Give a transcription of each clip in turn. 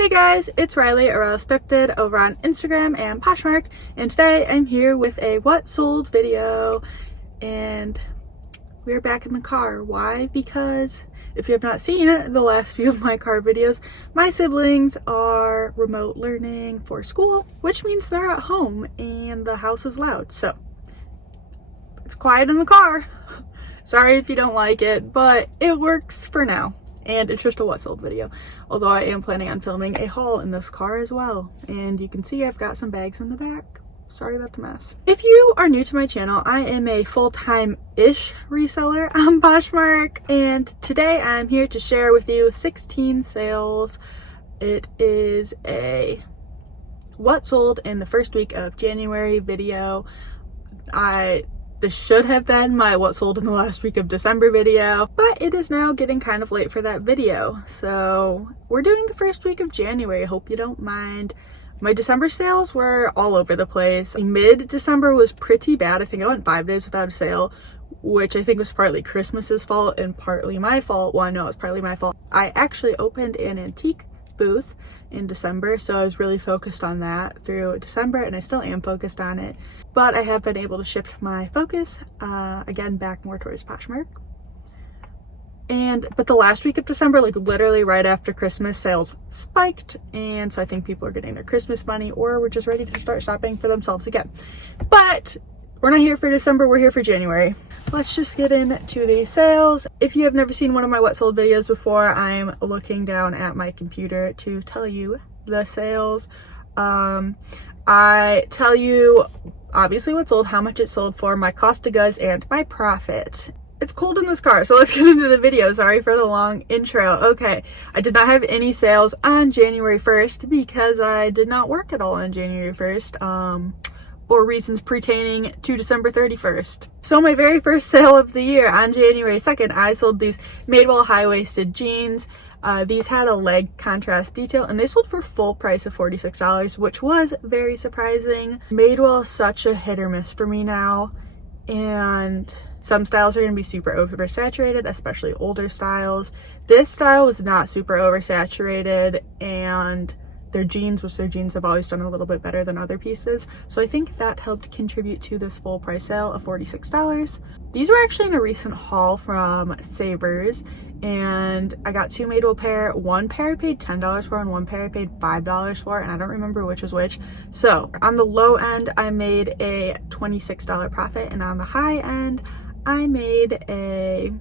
Hey guys, it's Riley or else Thrifted over on Instagram and Poshmark, and today I'm here with a what sold video, and we're back in the car. Why? Because if you have not seen the last few of my car videos, my siblings are remote learning for school, which means they're at home and the house is loud, so it's quiet in the car. Sorry if you don't like it, but it works for now. And it's just a what sold video, although I am planning on filming a haul in this car as well. And you can see I've got some bags in the back. Sorry about the mess. If you are new to my channel, I am a full-time-ish reseller on Poshmark, and today I'm here to share with you 16 sales. It is a what sold in the first week of January video. This should have been my what sold in the last week of December video, but it is now getting kind of late for that video. So we're doing the first week of January. Hope you don't mind. My December sales were all over the place. Mid-December was pretty bad. I think I went 5 days without a sale, which I think was partly Christmas's fault and partly my fault. Well, no, it was partly my fault. I actually opened an antique booth in December, so I was really focused on that through December, and I still am focused on it, but I have been able to shift my focus again back more towards Poshmark. But the last week of December, like literally right after Christmas, sales spiked, and so I think people are getting their Christmas money or were just ready to start shopping for themselves again. But we're not here for December, we're here for January. Let's just get into the sales. If you have never seen one of my what sold videos before, I'm looking down at my computer to tell you the sales. I tell you obviously what sold, how much it sold for, my cost of goods, and my profit. It's cold in this car, so let's get into the video. Sorry for the long intro. Okay, I did not have any sales on January 1st because I did not work at all on January 1st. For reasons pertaining to December 31st. So my very first sale of the year on January 2nd, I sold these Madewell high-waisted jeans. These had a leg contrast detail, and they sold for full price of $46, which was very surprising. Madewell is such a hit or miss for me now, and some styles are going to be super oversaturated, especially older styles. This style was not super oversaturated, and their jeans, which their jeans have always done a little bit better than other pieces. So I think that helped contribute to this full price sale of $46. These were actually in a recent haul from Savers, and I got two Madewell pair. One pair I paid $10 for and one pair I paid $5 for, and I don't remember which was which. So on the low end, I made a $26 profit, and on the high end, I made a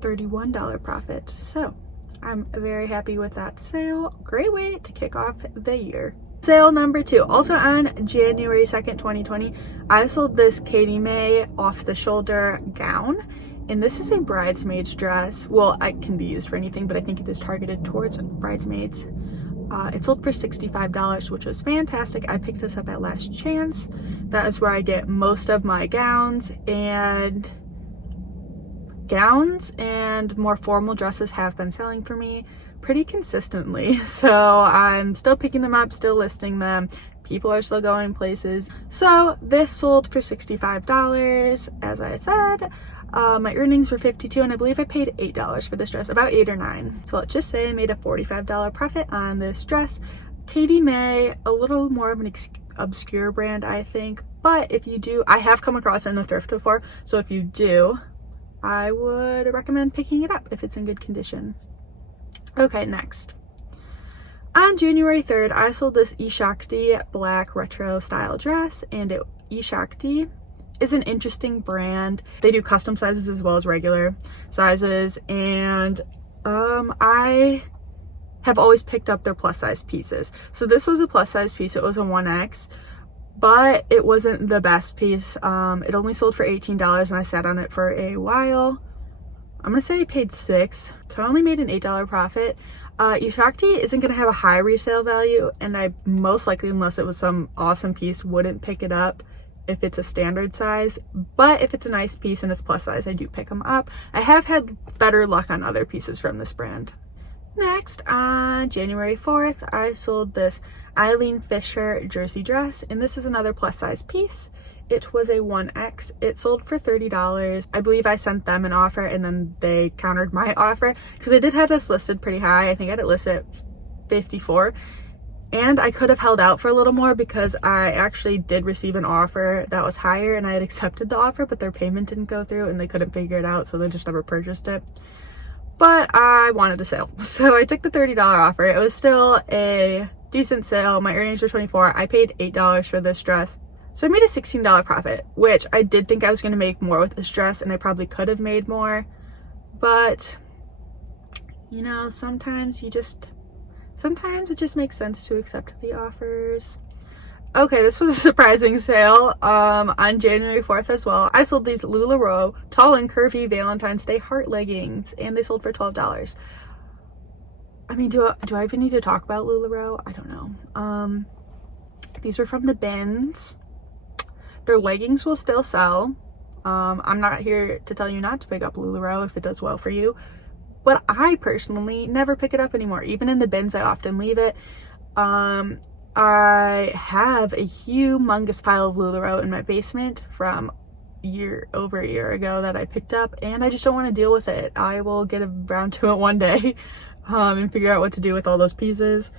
$31 profit. So I'm very happy with that sale. Great way to kick off the year. Sale number 2, also on January 2nd, 2020, I sold this Katie May off the shoulder gown, and this is a bridesmaid's dress. Well, it can be used for anything, but I think it is targeted towards bridesmaids. It sold for $65, which was fantastic. I picked this up at Last Chance. That is where I get most of my gowns and more formal dresses have been selling for me pretty consistently, so I'm still picking them up, still listing them. People are still going places. So this sold for $65, as I had said. My earnings were $52, and I believe I paid $8 for this dress, about $8 or $9. So let's just say I made a $45 profit on this dress. Katie May, a little more of an obscure brand, I think, but if you do, I have come across it in a thrift before, so if you do, I would recommend picking it up if it's in good condition. Okay, next. On January 3rd, I sold this Ishakti black retro style dress, and Ishakti is an interesting brand. They do custom sizes as well as regular sizes, and I have always picked up their plus size pieces. So this was a plus size piece. It was a 1X. But it wasn't the best piece. It only sold for $18, and I sat on it for a while. I'm gonna say I paid $6, so I only made an $8 profit. Ishakti isn't gonna have a high resale value, and I most likely, unless it was some awesome piece, wouldn't pick it up if it's a standard size. But if it's a nice piece and it's plus size, I do pick them up. I have had better luck on other pieces from this brand. Next, on January 4th, I sold this Eileen Fisher jersey dress, and this is another plus size piece. It was a 1X. It sold for $30. I believe I sent them an offer and then they countered my offer because I did have this listed pretty high. I think I had it listed at 54. And I could have held out for a little more because I actually did receive an offer that was higher and I had accepted the offer, but their payment didn't go through and they couldn't figure it out, so they just never purchased it. But I wanted a sale, so I took the $30 offer. It was still a decent sale. My earnings were $24. I paid $8 for this dress. So I made a $16 profit, which I did think I was going to make more with this dress, and I probably could have made more. But, you know, sometimes it just makes sense to accept the offers. Okay, this was a surprising sale on January 4th as well. I sold these Lularoe tall and curvy Valentine's Day heart leggings, and they sold for $12. I mean, do I even need to talk about Lularoe? I don't know. These were from the bins. Their leggings will still sell. I'm not here to tell you not to pick up Lularoe if it does well for you, but I personally never pick it up anymore. Even in the bins, I often leave it. I have a humongous pile of Lularoe in my basement from over a year ago that I picked up, and I just don't want to deal with it. I will get around to it one day and figure out what to do with all those pieces.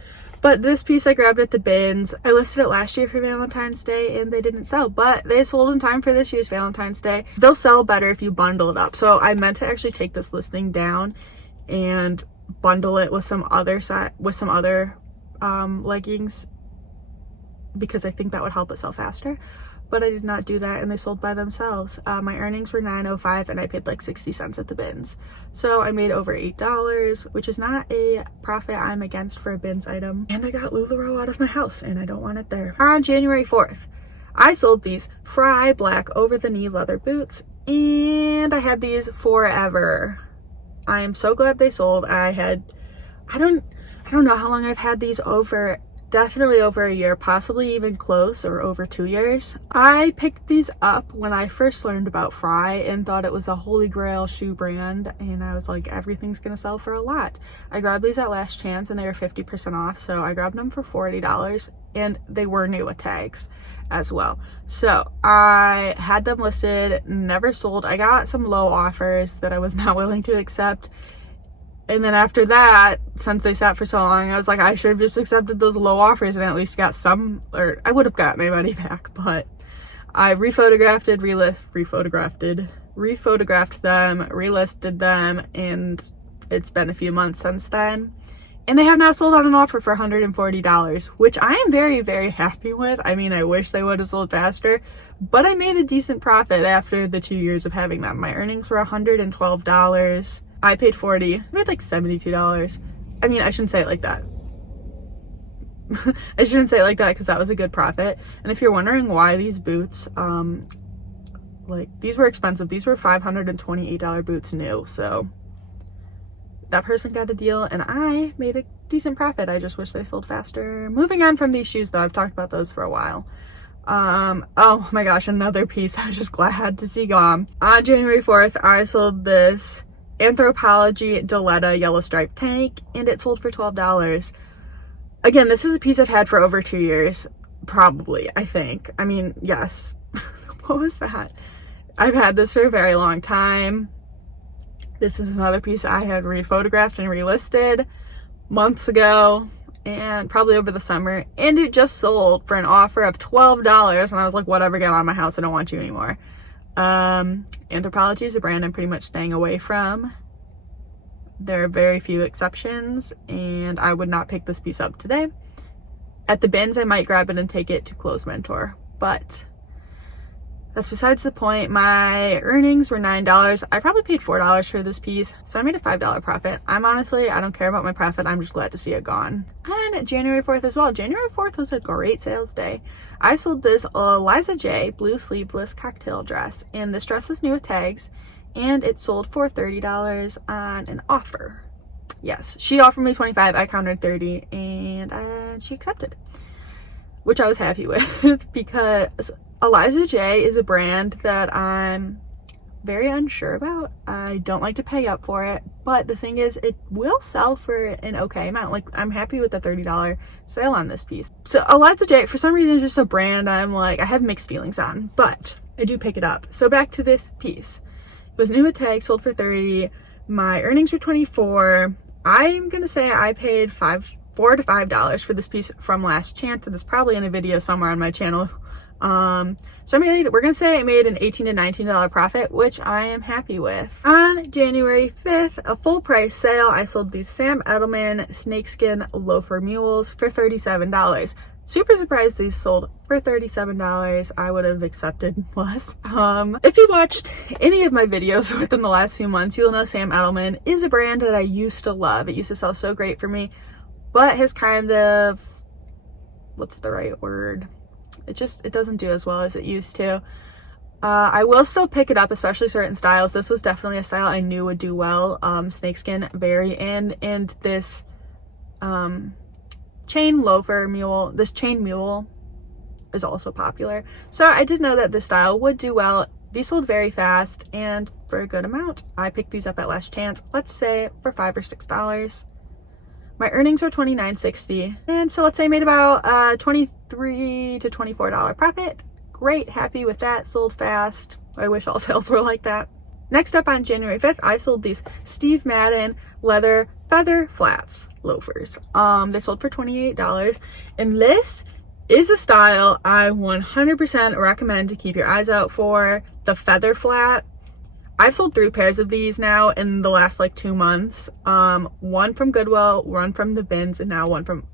But this piece I grabbed at the bins. I listed it last year for Valentine's Day and they didn't sell, but they sold in time for this year's Valentine's Day. They'll sell better if you bundle it up. So I meant to actually take this listing down and bundle it with some other leggings, because I think that would help it sell faster, but I did not do that and they sold by themselves. My earnings were $9.05 and I paid like 60 cents at the bins. So I made over $8, which is not a profit I'm against for a bins item. And I got Lularoe out of my house and I don't want it there. On January 4th, I sold these Fry black over the knee leather boots, and I had these forever. I am so glad they sold. I don't know how long I've had these over. Definitely over a year, possibly even close, or over 2 years. I picked these up when I first learned about Fry and thought it was a holy grail shoe brand, and I was like, everything's gonna sell for a lot. I grabbed these at Last Chance and they were 50% off, so I grabbed them for $40, and they were new with tags as well. So I had them listed, never sold. I got some low offers that I was not willing to accept. And then after that, since they sat for so long, I was like, I should have just accepted those low offers and at least got some, or I would have got my money back. But I rephotographed them, relisted them, and it's been a few months since then. And they have now sold on an offer for $140, which I am very, very happy with. I mean, I wish they would have sold faster, but I made a decent profit after the 2 years of having them. My earnings were $112. I paid $40. I made like $72. I mean, I shouldn't say it like that. I shouldn't say it like that because that was a good profit. And if you're wondering why these boots, these were expensive. These were $528 boots new. So that person got a deal and I made a decent profit. I just wish they sold faster. Moving on from these shoes though, I've talked about those for a while. Oh my gosh, another piece I was just glad to see gone. On January 4th, I sold this Anthropologie Diletta yellow striped tank, and it sold for $12. Again, this is a piece I've had for over 2 years, probably, I think. I mean, yes. What was that? I've had this for a very long time. This is another piece I had rephotographed and relisted months ago, and probably over the summer, and it just sold for an offer of $12, and I was like, whatever, get out of my house, I don't want you anymore. Anthropologie is a brand I'm pretty much staying away from. There are very few exceptions, and I would not pick this piece up today. At the bins, I might grab it and take it to Clothes Mentor, but that's besides the point. My earnings were $9. I probably paid $4 for this piece, so I made a $5 profit. I don't care about my profit. I'm just glad to see it gone. And January 4th as well. January 4th was a great sales day. I sold this Eliza J blue sleeveless cocktail dress, and this dress was new with tags, and it sold for $30 on an offer. Yes, she offered me $25. I countered $30, and she accepted, which I was happy with because Eliza J is a brand that I'm very unsure about. I don't like to pay up for it, but the thing is, it will sell for an okay amount. Like, I'm happy with the $30 sale on this piece. So Eliza J, for some reason, is just a brand I'm like, I have mixed feelings on, but I do pick it up. So back to this piece. It was new with tag, sold for 30. My earnings were 24. I'm gonna say I paid $4 to $5 for this piece from Last Chance. It is probably in a video somewhere on my channel. So we're gonna say I made an $18 to $19 profit, which I am happy with. On January 5th, a full price sale, I sold these Sam Edelman snakeskin loafer mules for $37. Super surprised these sold for $37. I would have accepted less. If you watched any of my videos within the last few months, you'll know Sam Edelman is a brand that I used to love. It used to sell so great for me, but has kind of, what's the right word? It doesn't do as well as it used to. I will still pick it up, especially certain styles. This was definitely a style I knew would do well. Snakeskin, very, and this chain loafer mule, this chain mule is also popular. So I did know that this style would do well. These sold very fast and for a good amount. I picked these up at Last Chance, let's say for $5 or $6. My earnings were $29.60, and so let's say I made about $23 to $24 profit. Great, happy with that. Sold fast. I wish all sales were like that. Next up, on January 5th, I sold these Steve Madden leather feather flats loafers. They sold for $28, and this is a style I 100% recommend to keep your eyes out for. The feather flat. I've sold 3 pairs of these now in the last like 2 months. One from Goodwill, one from the bins, and now one from,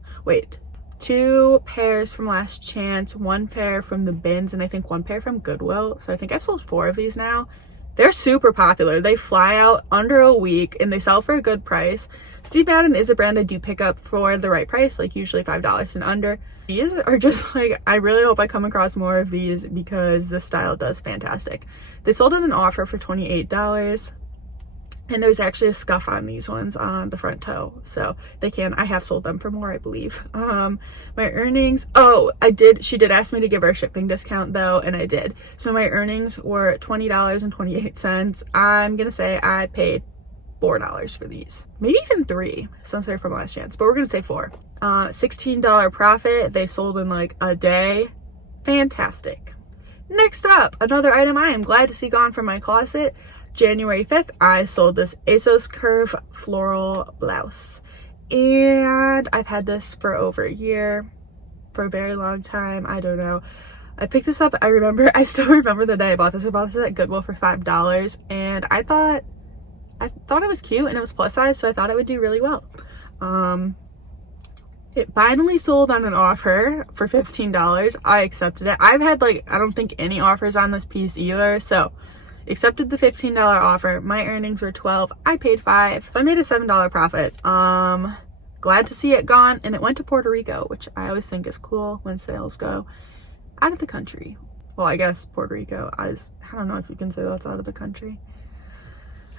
2 pairs from Last Chance, 1 pair from the bins, and I think 1 pair from Goodwill. So I think I've sold 4 of these now. They're super popular. They fly out under a week and they sell for a good price. Steve Madden is a brand I do pick up for the right price, like usually $5 and under. These are just like, I really hope I come across more of these because this style does fantastic. They sold at an offer for $28, and there's actually a scuff on these ones on the front toe, so I have sold them for more, I believe. My earnings, she did ask me to give her a shipping discount though, and I did. So my earnings were $20.28. I'm gonna say I paid $4 for these, maybe even 3 since they're from Last Chance, but we're gonna say 4. $16 profit. They sold in like a day. Fantastic. Next up, another item I am glad to see gone from my closet. January 5th, I sold this ASOS Curve floral blouse, and I've had this for over a year, for a very long time. I don't know. I picked this up. I still remember the day I bought this. I bought this at Goodwill for $5, and I thought it was cute and it was plus size, so I thought it would do really well. It finally sold on an offer for $15. I accepted it. I've had I don't think any offers on this piece either, so accepted the $15 offer. My earnings were $12. I paid $5, so I made a $7 profit. Glad to see it gone, and it went to Puerto Rico, which I always think is cool when sales go out of the country. Well, I guess Puerto Rico I don't know if you can say that's out of the country.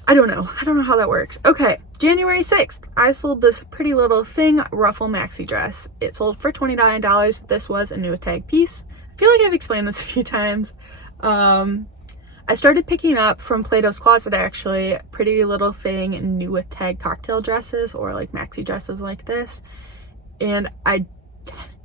I don't know how that works. Okay, January 6th, I sold this pretty little thing ruffle maxi dress. It sold for $29. This was a new tag piece. I feel like I've explained this a few times. I started picking up from Plato's Closet, actually, pretty little thing new with tag cocktail dresses or like maxi dresses like this. And I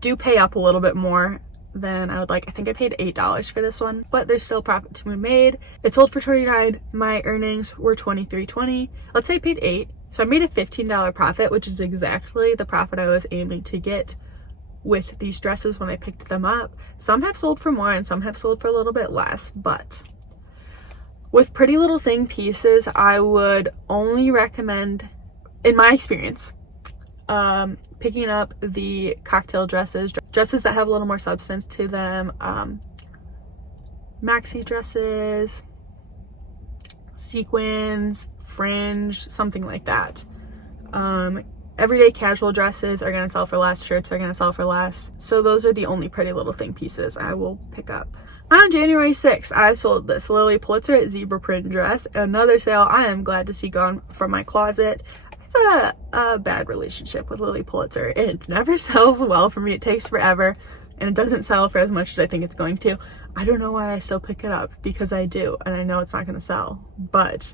do pay up a little bit more than I would like. I think I paid $8 for this one, but there's still profit to be made. It sold for $29. My earnings were $23.20. Let's say I paid $8, so I made a $15 profit, which is exactly the profit I was aiming to get with these dresses when I picked them up. Some have sold for more and some have sold for a little bit less, but with pretty little thing pieces, I would only recommend, in my experience, picking up the cocktail dresses that have a little more substance to them, maxi dresses, sequins, fringe, something like that. Everyday casual dresses are gonna sell for less, shirts are gonna sell for less, so those are the only pretty little thing pieces I will pick up. On January 6th, I sold this Lily Pulitzer zebra print dress, another sale I am glad to see gone from my closet. I have a bad relationship with Lily Pulitzer. It never sells well for me. It takes forever. and it doesn't sell for as much as I think it's going to. I don't know why I still pick it up, because I do, and I know it's not going to sell, but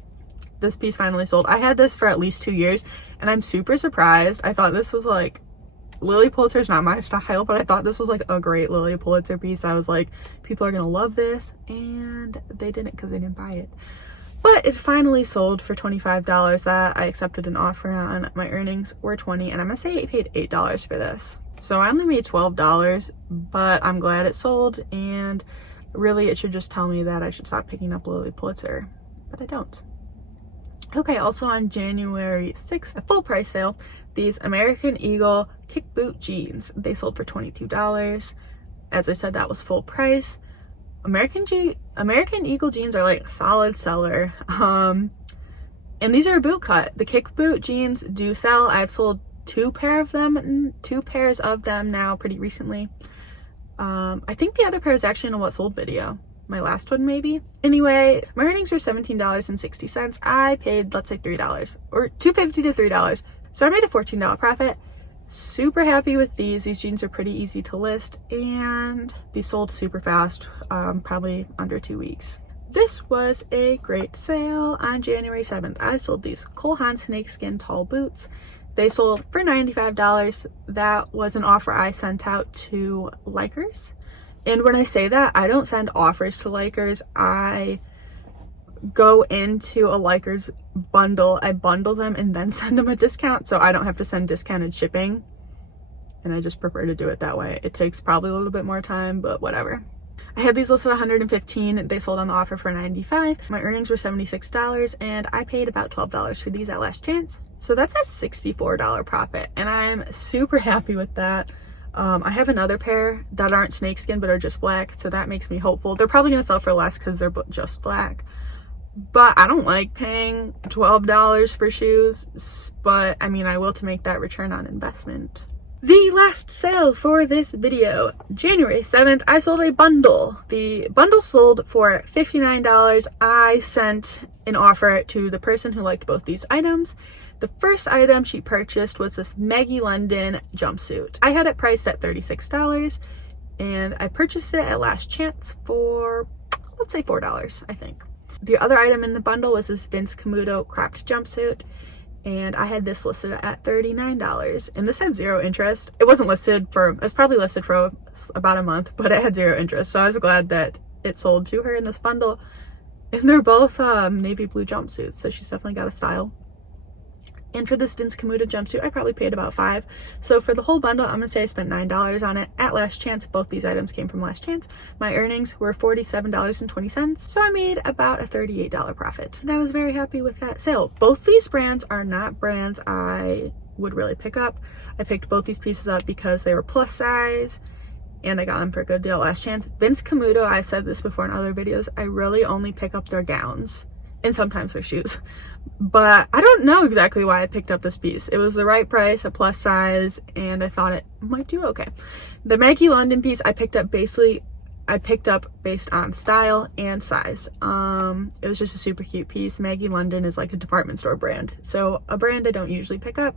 this piece finally sold. I had this for at least 2 years, and I'm super surprised. I thought this was like, Lily Pulitzer's not my style, but I thought this was like a great Lily Pulitzer piece. I was like, people are gonna love this, and they didn't, because they didn't buy it. But it finally sold for $25 that I accepted an offer on. My earnings were $20, and I'm gonna say I paid $8 for this. So I only made $12, but I'm glad it sold, and really it should just tell me that I should stop picking up Lily Pulitzer, but I don't. Okay, also on January 6th, a full price sale, these American Eagle kick boot jeans. They sold for $22. As I said, that was full price. American Eagle jeans are like a solid seller. And these are a boot cut. The kick boot jeans do sell. I've sold two pairs of them now pretty recently. I think the other pair is actually in a what sold video. My last one maybe. Anyway, my earnings were $17.60. I paid, let's say $3 or $2.50 to $3. So I made a $14 profit. Super happy with these. These jeans are pretty easy to list, and these sold super fast, probably under 2 weeks. This was a great sale on January 7th. I sold these Cole Haan snakeskin tall boots. They sold for $95. That was an offer I sent out to likers. And when I say that, I don't send offers to likers. I go into a likers bundle, I bundle them and then send them a discount, so I don't have to send discounted shipping. And I just prefer to do it that way. It takes probably a little bit more time, but whatever. I had these listed at $115. They sold on the offer for $95. My earnings were $76, and I paid about $12 for these at last chance. So that's a $64 profit, and I'm super happy with that. I have another pair that aren't snakeskin but are just black, so that makes me hopeful. They're probably gonna sell for less because they're just black, but I don't like paying $12 for shoes, but I mean, I will to make that return on investment. The last sale for this video, January 7th, I sold a bundle. The bundle sold for $59. I sent an offer to the person who liked both these items. The first item she purchased was this Maggie London jumpsuit. I had it priced at $36, and I purchased it at last chance for, let's say $4, I think. The other item in the bundle was this Vince Camuto cropped jumpsuit, and I had this listed at $39, and this had zero interest. It wasn't listed for, it was probably listed for about a month, but it had zero interest, so I was glad that it sold to her in this bundle. And they're both navy blue jumpsuits, so she's definitely got a style. And for this Vince Camuto jumpsuit, I probably paid about $5. So for the whole bundle, I'm gonna say I spent $9 on it at last chance. Both these items came from last chance. My earnings were $47.20, so I made about a $38 profit. And I was very happy with that sale. Both these brands are not brands I would really pick up. I picked both these pieces up because they were plus size, and I got them for a good deal last chance. Vince Camuto, I've said this before in other videos, I really only pick up their gowns and sometimes their shoes. But I don't know exactly why I picked up this piece. It was the right price, a plus size, and I thought it might do okay. The Maggie London piece I picked up based on style and size. It was just a super cute piece. Maggie London is like a department store brand, so a brand I don't usually pick up,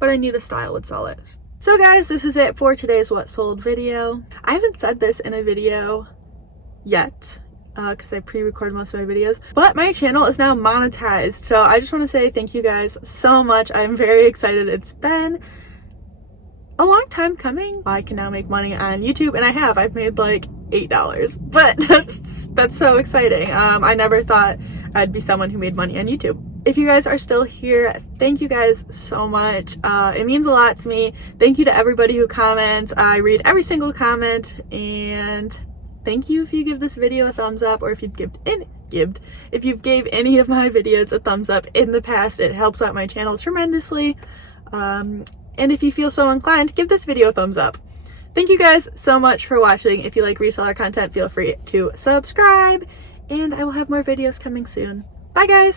but I knew the style would sell it. So guys, this is it for today's What Sold video. I haven't said this in a video yet, because I pre-record most of my videos, but my channel is now monetized, so I just want to say thank you guys so much. I'm very excited. It's been a long time coming. I can now make money on YouTube, and I've made like $8, but that's so exciting. I never thought I'd be someone who made money on YouTube. If you guys are still here, thank you guys so much. It means a lot to me. Thank you to everybody who comments. I read every single comment, and thank you if you give this video a thumbs up, or if you've gave any of my videos a thumbs up in the past. It helps out my channel tremendously. And if you feel so inclined, give this video a thumbs up. Thank you guys so much for watching. If you like reseller content, feel free to subscribe, and I will have more videos coming soon. Bye guys!